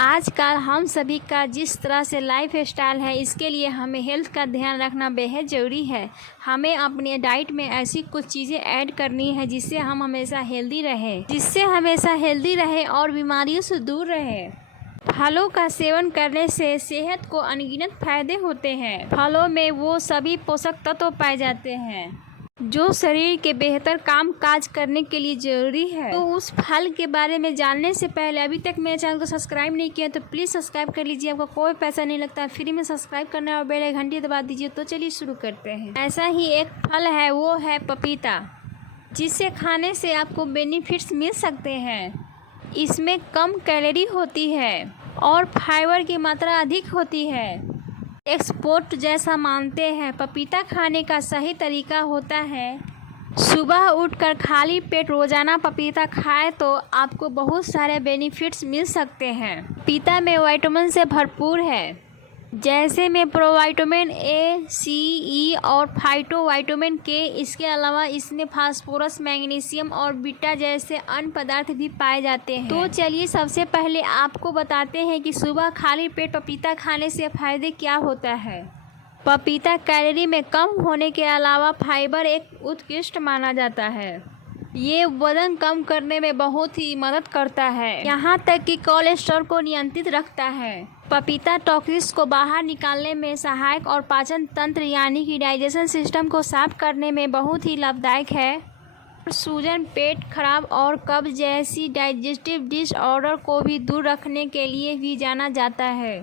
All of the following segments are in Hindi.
आजकल हम सभी का जिस तरह से लाइफ स्टाइल है, इसके लिए हमें हेल्थ का ध्यान रखना बेहद ज़रूरी है। हमें अपने डाइट में ऐसी कुछ चीज़ें ऐड करनी है जिससे हम हमेशा हेल्दी रहे और बीमारियों से दूर रहे। फलों का सेवन करने से सेहत को अनगिनत फायदे होते हैं। फलों में वो सभी पोषक तत्व पाए जाते हैं जो शरीर के बेहतर काम काज करने के लिए ज़रूरी है। तो उस फल के बारे में जानने से पहले अभी तक मेरे चैनल को सब्सक्राइब नहीं किया तो प्लीज़ सब्सक्राइब कर लीजिए। आपका कोई पैसा नहीं लगता, फ्री में सब्सक्राइब करना और बेल घंटी दबा दीजिए। तो चलिए शुरू करते हैं। ऐसा ही एक फल है, वो है पपीता, जिसे खाने से आपको बेनिफिट्स मिल सकते हैं। इसमें कम कैलोरी होती है और फाइबर की मात्रा अधिक होती है। एक्सपोर्ट जैसा मानते हैं। पपीता खाने का सही तरीका होता है, सुबह उठकर खाली पेट रोजाना पपीता खाएं तो आपको बहुत सारे बेनिफिट्स मिल सकते हैं। पपीता में विटामिन से भरपूर है, जैसे में प्रोविटामिन ए, सी, ई और फाइटोविटामिन के। इसके अलावा इसमें फास्फोरस, मैग्नीशियम और बीटा जैसे अन्य पदार्थ भी पाए जाते हैं। तो चलिए सबसे पहले आपको बताते हैं कि सुबह खाली पेट पपीता खाने से फायदे क्या होता है। पपीता कैलोरी में कम होने के अलावा फाइबर एक उत्कृष्ट माना जाता है। ये वजन कम करने में बहुत ही मदद करता है, यहाँ तक कि कोलेस्ट्रॉल को नियंत्रित रखता है। पपीता टॉक्सिन्स को बाहर निकालने में सहायक और पाचन तंत्र यानी कि डाइजेशन सिस्टम को साफ करने में बहुत ही लाभदायक है। सूजन, पेट खराब और कब्ज जैसी डाइजेस्टिव डिसऑर्डर को भी दूर रखने के लिए भी जाना जाता है।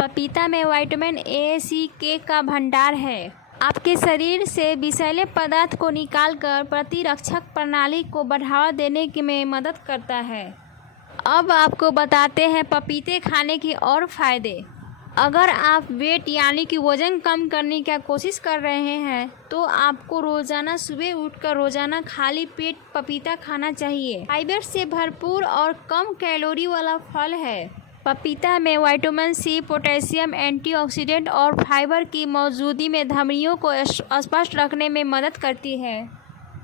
पपीता में विटामिन ए, सी, के का भंडार है, आपके शरीर से विषैले पदार्थ को निकालकर प्रतिरक्षक प्रणाली को बढ़ावा देने में मदद करता है। अब आपको बताते हैं पपीते खाने के और फायदे। अगर आप वेट यानी कि वजन कम करने की कोशिश कर रहे हैं तो आपको रोजाना सुबह उठकर रोजाना खाली पेट पपीता खाना चाहिए। फाइबर से भरपूर और कम कैलोरी वाला फल है। पपीता में विटामिन सी, पोटेशियम, एंटीऑक्सीडेंट और फाइबर की मौजूदगी में धमनियों को स्पष्ट रखने में मदद करती है,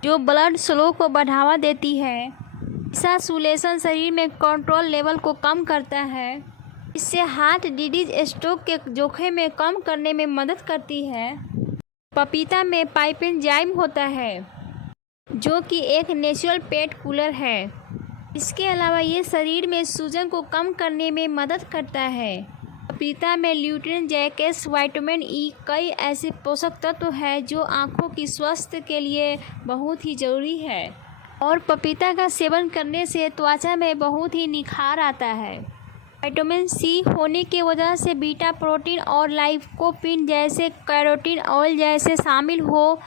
जो ब्लड फ्लो को बढ़ावा देती है। इंसुलिन शरीर में कोलेस्ट्रॉल लेवल को कम करता है, इससे हार्ट डिजीज, स्ट्रोक के जोखिम में कम करने में मदद करती है। पपीता में पाइपेंजाइम होता है, जो कि एक नेचुरल पेट कूलर है। इसके अलावा ये शरीर में सूजन को कम करने में मदद करता है। पपीता में ल्यूटिन, जैकेस, विटामिन ई, कई ऐसे पोषक तत्व हैं जो आँखों की स्वास्थ्य के लिए बहुत ही ज़रूरी है। और पपीता का सेवन करने से त्वचा में बहुत ही निखार आता है। विटामिन सी होने की वजह से बीटा प्रोटीन और लाइकोपीन जैसे कैरोटीन ऑयल जैसे शामिल हो,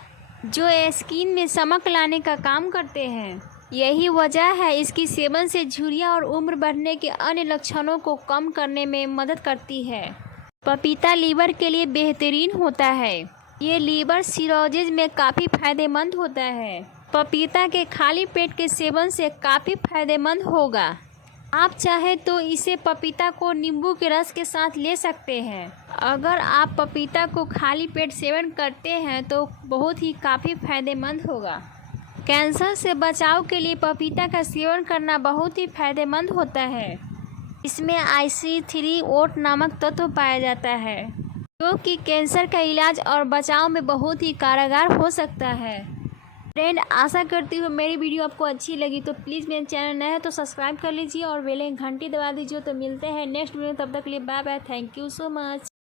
जो स्किन में चमक लाने का काम करते हैं। यही वजह है इसकी सेवन से झुर्रियाँ और उम्र बढ़ने के अन्य लक्षणों को कम करने में मदद करती है। पपीता लीवर के लिए बेहतरीन होता है, ये लीवर सिरोसिस में काफ़ी फायदेमंद होता है। पपीता के खाली पेट के सेवन से काफ़ी फायदेमंद होगा। आप चाहे तो इसे पपीता को नींबू के रस के साथ ले सकते हैं। अगर आप पपीता को खाली पेट सेवन करते हैं तो बहुत ही काफ़ी फायदेमंद होगा। कैंसर से बचाव के लिए पपीता का सेवन करना बहुत ही फायदेमंद होता है। इसमें IC3 नामक तत्व पाया जाता है, जो कि कैंसर का इलाज और बचाव में बहुत ही कारगर हो सकता है। फ्रेंड, आशा करती हूँ मेरी वीडियो आपको अच्छी लगी, तो प्लीज़ मेरे चैनल नया है तो सब्सक्राइब कर लीजिए और बेल घंटी दबा दीजिए। तो मिलते हैं नेक्स्ट वीडियो, तब तक के लिए bye bye. Thank you so much.